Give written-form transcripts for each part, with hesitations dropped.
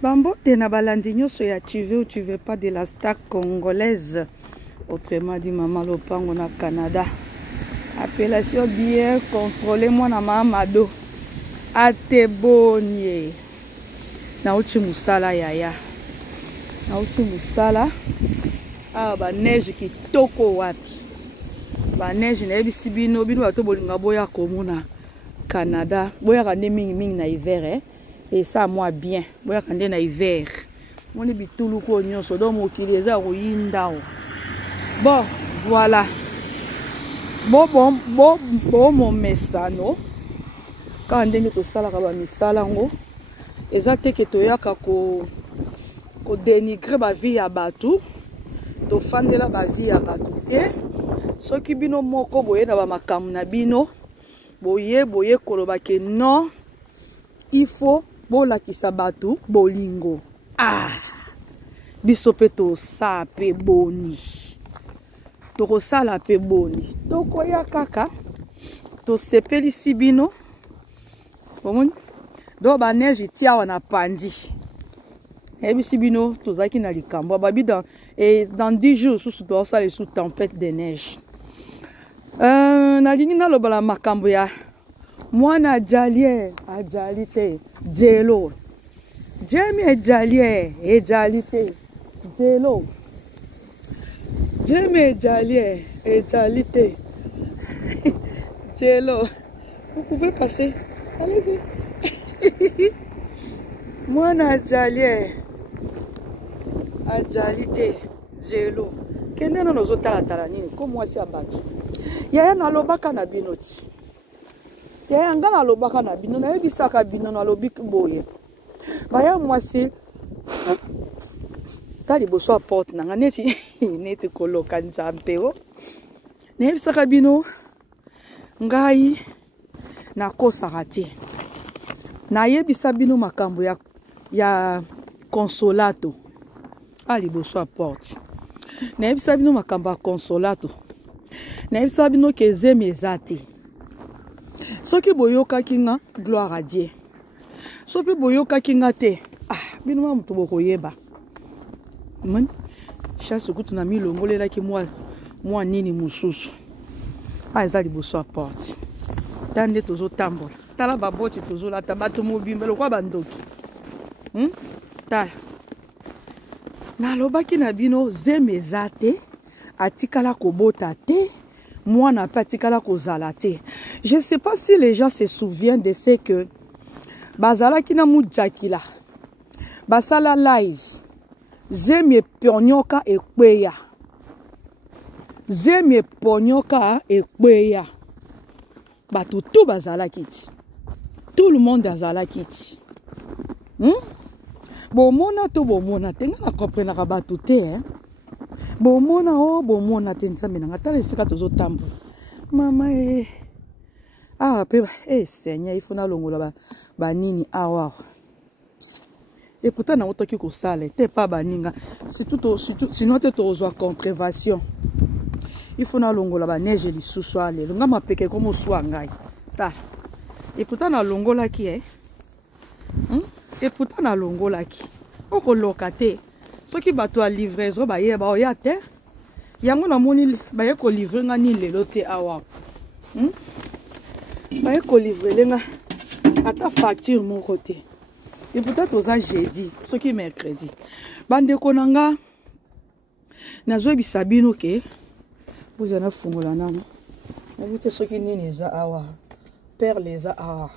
Bambo na balandi nyonso ya tu veux ou tu veux pas de la star congolaise. Autrement dit, maman Lopango na Canada. Appellation bien contrôlée, moi na Mamado. Atebonye. Na uchi musala yaya. Na uchi musala. Ah, ba neige ki toko wapi. Ba neige na ebisi bino bato bolinga boya komona Canada. Boya kande mingi na hiver eh. Et ça moi bien. Boya kande na hiver. Moni bitulu ko nyonso do mokili eza royinda. Bon, voilà. Bon mon mesano. Quand ndenge to sala ka ba misala ngo. Eza te ke to yaka ko dénigrer ba vie ya batu. To fandela ba vie ya batu te. Soki bino moko boye na ba makamu na bino. Boye koloba ke non. Il faut bola kisa batu bolingo. Ah. Biso pe to sa pe boni. Toko sala pe boni. Toko ya kaka. To sepeli si bino. Komoni? Do ba neige tia wana pandi. Ebi si bino to zaki na likambo. Babi dans 10 jours sous to sala sous tempête de neige. Na lingi na lobala makambo ya mwana jalier ajalite jelo. Jemi jalier ejalite jelo. Jemi jalier ejalite jelo. Vous pouvez passer. Allez-y. Mwana jalier ajalite jelo. Kende na nozo tala nini ko mwasi abatu. Yaya na lobaka na binoti. Yaya nga na lobaka na bino na yebisaka bino na lobiki boye. Baya mwasi tali boso a porte na neti koloka njampeo. Na yebisaka bino ngai na kosaka te. Na yebisa bino makambo ya consolato. Ali boso a porte. Na yebisa bino makambo ya consolato. Na yebisa bino ke zemi ezate. Soki boyoka kinga gloire à Dieu. Soki boyoka kinga te. Ah, bino ma mutu bokoyeba. Man, chasse kutu na milongolela ki moi nini mususu. Ah, ezali boso a porte. Tande tozo tambola. Tala baboti tozo la tabatu mobimbelo kwa bandoki. Tala. Na lobaki na bino zemi ezate. Atikala kobota te. Moi n'a pas atikala kozala te. Je ne sais pas si les gens se souviennent de ce que bazala kina mujakila. Basala live. Zemi ponyoka ekweya. Zemi ponyoka ekweya. Batu tout bazala kiti. Tout le monde azala kiti. Bomona to bomona te nga comprendre ka batu te hein. Bomona te nzambe na tala esika tozo tambola. Mama ah pe Seigneur il faut na longola ba nini awa. Et pourtant na otoki ko sale te pa baninga surtout sinon te tozwa contrevention. Il faut na longola ba neige lisusu ale longa mapeke comme swa ngai. Ta. Et pourtant na longola ki Et pourtant na longola ki. Oko lokate. Soki bato a livraison ba ye ba oya te. Yango na moni ba ye ko livrer nga ni lelo te awa. Ba ye ko livrer lenga ata facture mon côté. Et peut-être aux jeudi, soki mercredi. Bande konanga nazo bisabino ke vous en a fungola nango. Na bute soki nini za awa. Père les awa.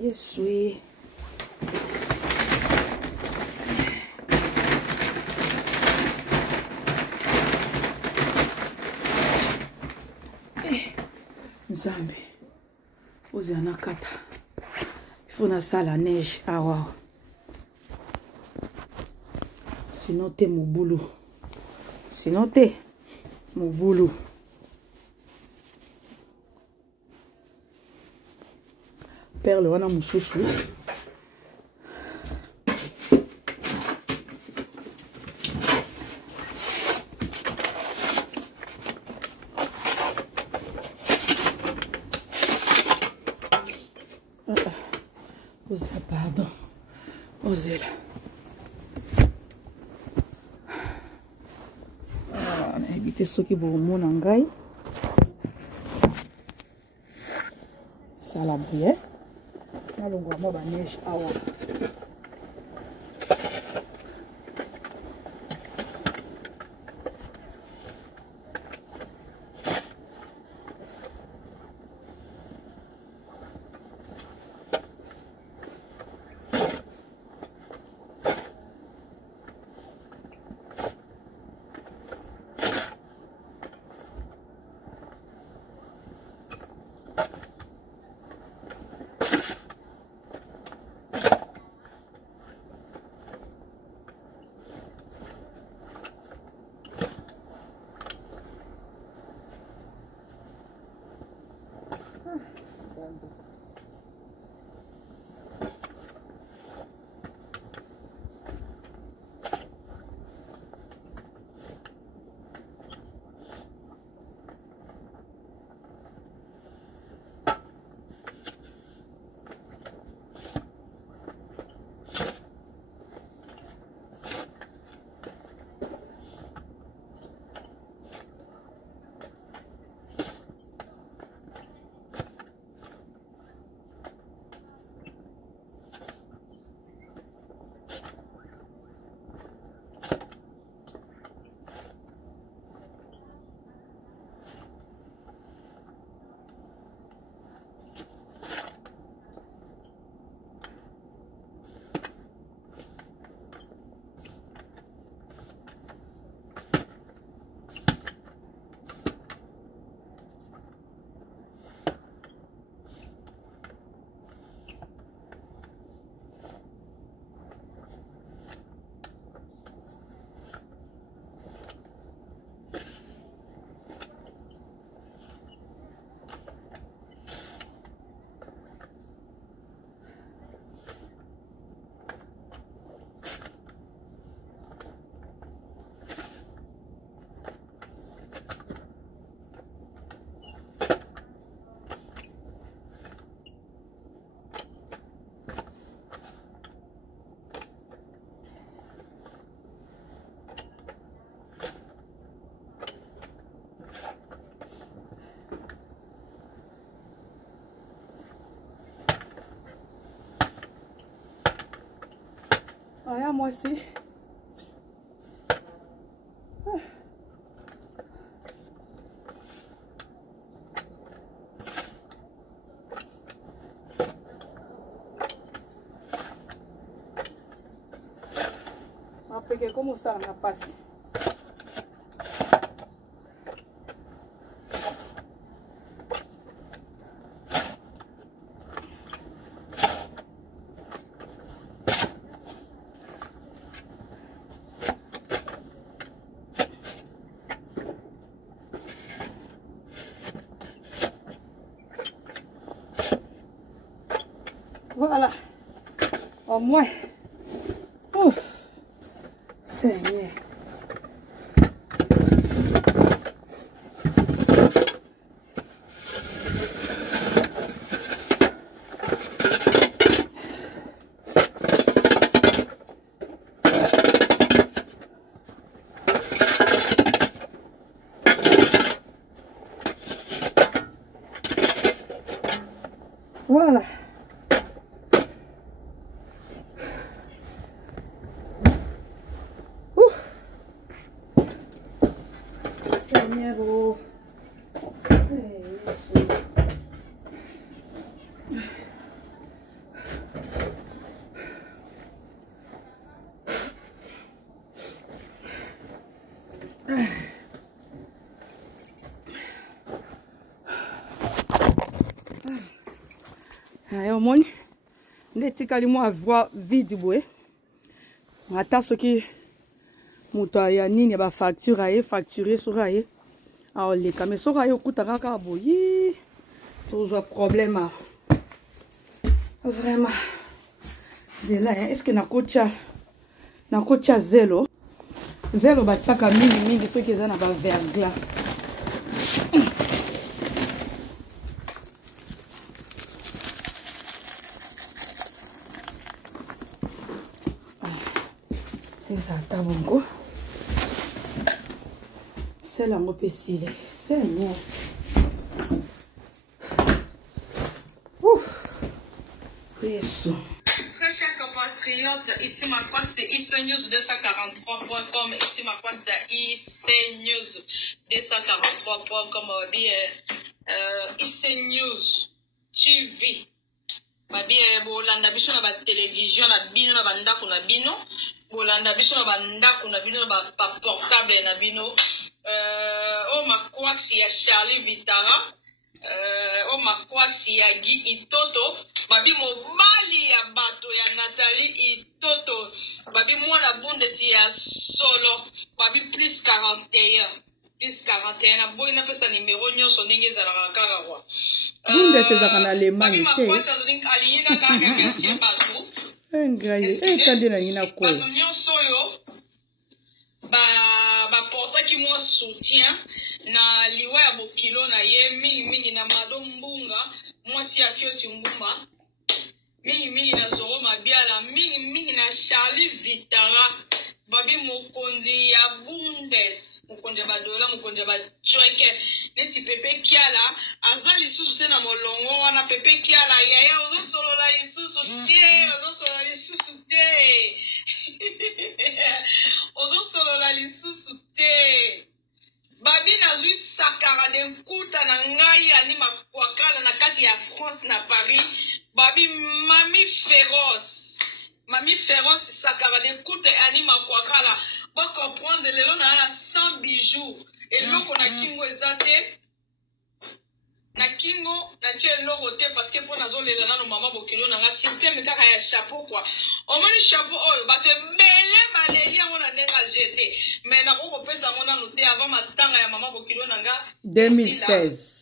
Yes, oui. Nzambe. Ozi anakata. Il faut na sala neige. Ah wow. Sinon t'es mon boulot. Sinon t'es mon boulot. Perle wana mususu. Ozela, pardon. Ozela. Éviter ce qui est bon mon angai. Ça la brûle. Na longo mo ba neige awa. Ah, moi aussi. Après, comment ça, on a passé? Voilà, au moins. Oh, Seigneur. Voilà. Seigneur. Au moins, les petits calimons à voir vide boue. Attends ce qui motoya nini ba facture aye facturer sur aye. Alors les caméras sur aye au coup t'as qu'à boyi. Sans problème. Vraiment. C'est là. Est-ce que na kocha zéro ba tchaka mingi ceux qui ont ba verglas. Tabongo. C'est la mopesile. Seigneur. Ouf. Yesu. Très chers compatriotes, ici ma passe de icnews243.com, ici ma passe de icnews243.com, icnews TV. Babi bolanda biso na ba télévision na bino na banda kuna bino, bolanda biso na banda kuna bino na ba portable na bino. O makwaksi ya Charlie Vitara. O makwaksi ya Guy Itoto, babi mobali ya bato ya Nathalie Itoto, babi mwana bundesi ya solo, babi plus 41 na boy na pesa numéro nyonso ndenge za la kaka kwa bundesi za kana Allemagne te makwasa zoninga aliyenga kaka merci bazo ngai tande na ina ko bato nyonso yo ba porta ki moi soutien na liwa ya bokilo na ye mingi na madombunga mwasi ya Fioti Ngumba mingi na Zoro Mabiala mingi na Charlie Vitara babi mokonzi ya Bundes mokonzi badola mokonzi ba chweke neti Pepe Kiala azali lisusu te na molongo wana Pepe Kiala yaya ozo solola lisusu te ozo solola lisusu te babi nazwi sakara de nkuta na ngai ani makwakala na kati ya France na Paris babi Mami féroce sakara de nkuta ani makwakala ba comprendre lelo na 100 bijoux eloko na kingo ezate na kingo na tie logo te parce que pour nazo lela nano mama bokilo na nga système kaka ya chapeau quoi omoni chapeau oyo bato ebele baleli yango na ndenga jeté mais na koko pesa ngo nano te avant matanga ya mama bokilo na nga 2016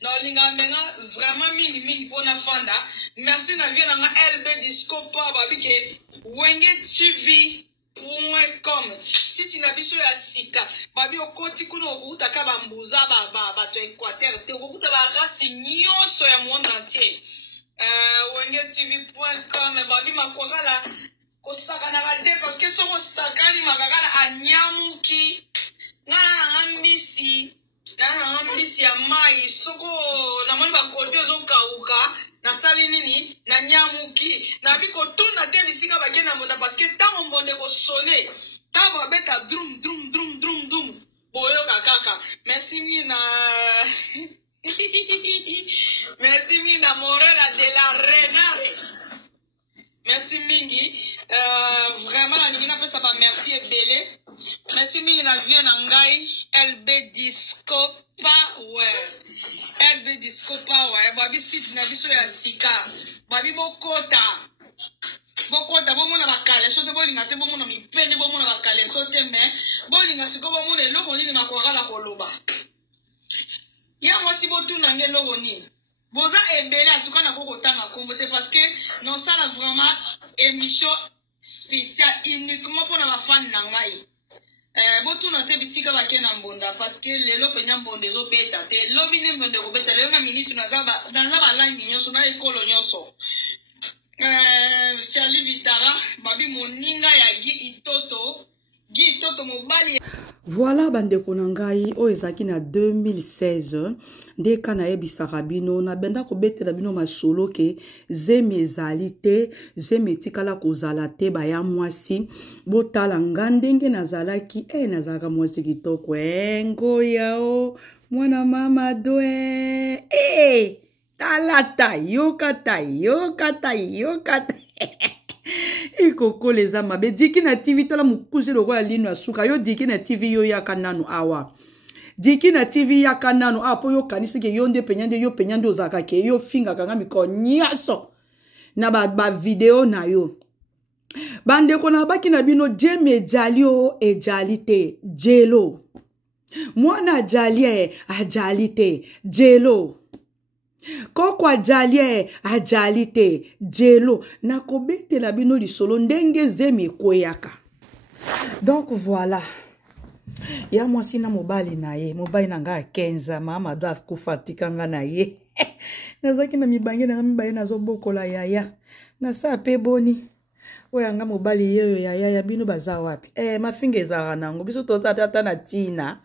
na olinga menga vraiment mingi pona fanda merci na vie na nga LB Disco pa babike Wenge TV.com siti na biso ya sika babi okoti kuno okuta ka bambuza bato Équateur te okuta ba race nyonso ya monde entier Wenge TV.com babi makwakala kosaka na ba te parce que soko sakani makakala anyamuki na ambisi ya mai soko na moni ba kote zo kauka na sali nini na nyamuki na biko tuna te bisika bagena monda parce que tango mbonde ko sonner tabo beta drum boyo kaka merci mina Morela de la Renare merci mingi vraiment na ngina pesa ba merci ebele merci mingi na vie na ngai LB Disco Power babi site na biso ya sika babi bokota bomona bakale so te bolinga te bomona mipende bomona bakale so te mais bolinga siko bomona eloko nini makwakala koloba yango si botuna nge eloko nini boza ebele en tout cas na kokotanga kombo te parce que non ça na vraiment émission spéciale uniquement pour na bafani na ngai botuna te bisika bakena mbonda parce que lelo penya mbonda ezobeta te lobi ne mbonda kobeta lelo na minute naza ba langi nyonso na ekolo nyonso Charlie Vitara babi moninga ya Guy Itoto mobali. Voilà bandeko na ngai o ezaki na 2016 nde kana yebisaka bino na benda kobetela bino masolo ke zeme ezali te zeme etikala kozala te baya mwasi botala nga ndenge nazalaki nazalaka mwasi kitoko ngoya o mwana mama doe talata yokata ikoko leza mabe diki na TV tola mukuse loko ya lino asuka yo diki na TV yo yaka nanu awa diki na TV yaka nanu apo yo kanisi ke yo nde penyande ozaka ke yo finga kanga miko nyaso na ba video na yo bande kona baki na bino jeme jalio ejalite jelo mwana jalie ajalite jelo Koko ajalie ajalite jelo na kobete la bino lisolo ndenge zeme koyaka. Donc voilà. Ya mwasi na mobali na ye, mobali na nga 15 mama do akufatika nga na ye. Nazaki na mibange na mibaye na zo bokola yaya. Na sa pe boni. oyo anga mobali yeyo ya bino baza wapi mafinga ezalaka nango biso totata na tina